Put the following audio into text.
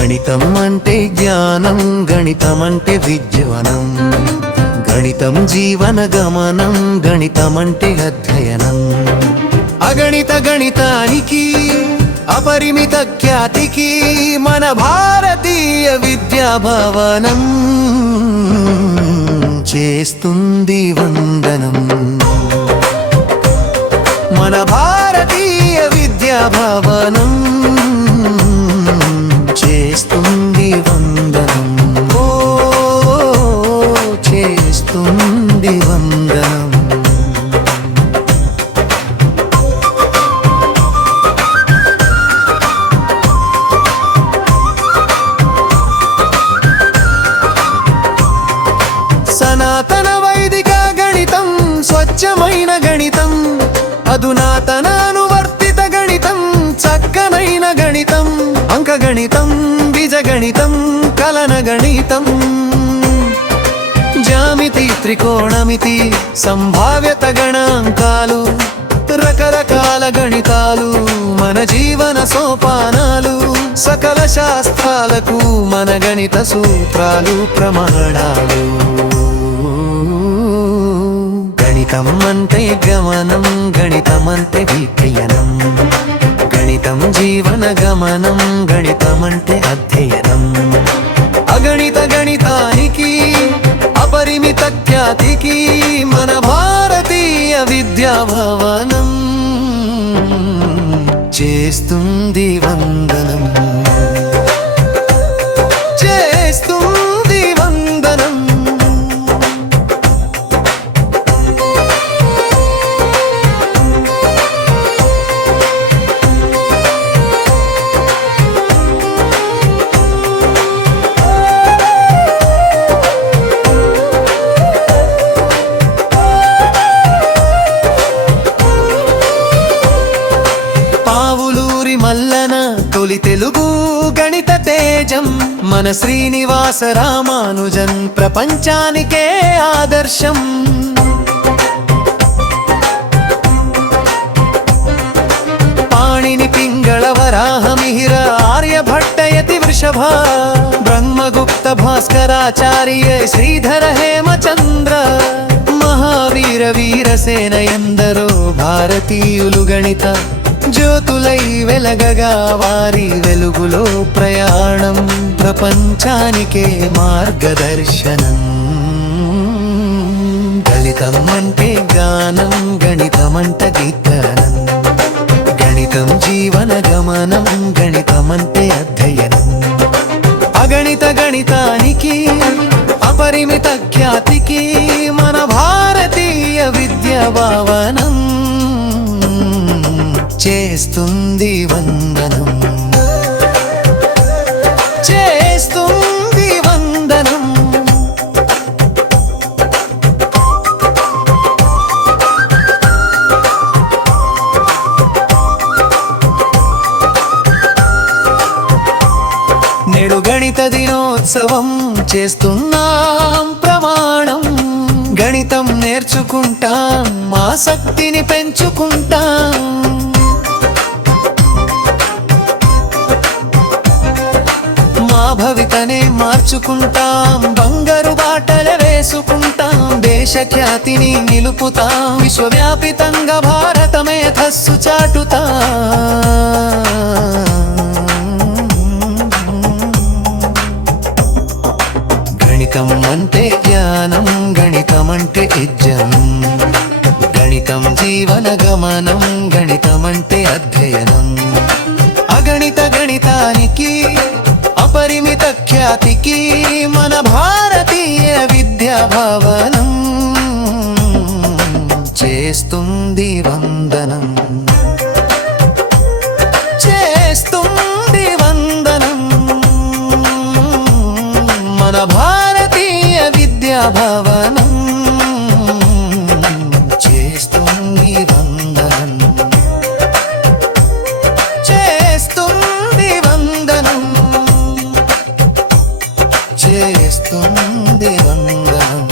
గణితం అంటే జ్ఞానం, గణితం అంటే విజ్ఞానం, గణితం జీవన గమనం, గణితం అంటే అధ్యయనం. అగణిత గణితానికి అపరిమిత ఖ్యాతికి మన భారతీయ విద్యా భవనం చేస్తుంది వందనం. మన భారతీయ విద్యా భవనం చేస్తుంది వందనం. ఓ చేస్తుంది వందనం. సనాతన వైదిక గణితం స్వచ్ఛమైన గణితం, అధునాతన అనువర్తిత గణితం చక్కనైన గణితం, అంకగణితం బీజగణితం కలన గణితం, జ్యామితి త్రికోణమితి సంభావ్యత గణాంకాలు, రకరకాల గణితాలు మన జీవన సోపానాలు, సకల శాస్త్రాలకు మన గణిత సూత్రాలు ప్రమాణాలు. గణితం అంటే గమనం, గణితం అంటే విజ్ఞానం, గణితం జీవన గమనం, గణితం అంటే అధ్యయనం. అగణిత గణితానికి అపరిమిత ఖ్యాతికి మన భారతీయ విద్యా భవనం చేస్తుంది వందనం. చేస్తుంది వందనం. మల్లన తొలి తెలుగు గణిత తేజం మన శ్రీనివాస రామానుజన్ ప్రపంచానికే ఆదర్శం. పాణిని పింగళ వరాహ మిహిర ఆర్యభట్టయతి వృషభ బ్రహ్మగుప్త భాస్కరాచార్య శ్రీధర హేమచంద్ర మహావీర వీరసేన ఎందరో భారతీయులు గణిత జ్యోతులై వెలగగా వారి వెలుగులో ప్రయాణం ప్రపంచానికే మార్గదర్శనం. గణితం అంటే గానం, గణితం అంటే గీతనం, గణితం జీవన గమనం, గణితం అంటే అధ్యయనం. అగణిత గణితానికి అపరిమిత ఖ్యాతికి మన భారతీయ విద్యా భవనం చేస్తుంది వందనం. చేస్తుంది వందనం. నేడు గణిత దినోత్సవం చేస్తున్నాం ప్రమాణం. గణితం నేర్చుకుంటాం, ఆసక్తిని పెంచుకుంటాం. భవితనే మార్చుకుంటాం, బంగారు బాటలు వేసుకుంటాం. దేశ ఖ్యాతిని నిలుపుతాం, విశ్వవ్యాపితంగా భారత మేధస్సు చాటుతాం. గణితం అంటే జ్ఞానం, గణితం అంటే విజ్ఞానం, గణితం జీవన గమనం, గణితం అంటే అధ్యయనం. అగణిత గణితానికి అపరిమిత ఖ్యాతికి మన భారతీయ విద్యా భవనం చేస్తుంది వందనం. చేస్తుంది వందనం. మన భారతీయ విద్యా భవనం చేస్తుంది వందనం. చేస్తుంది వందనం. చేస్తుంది వందనం.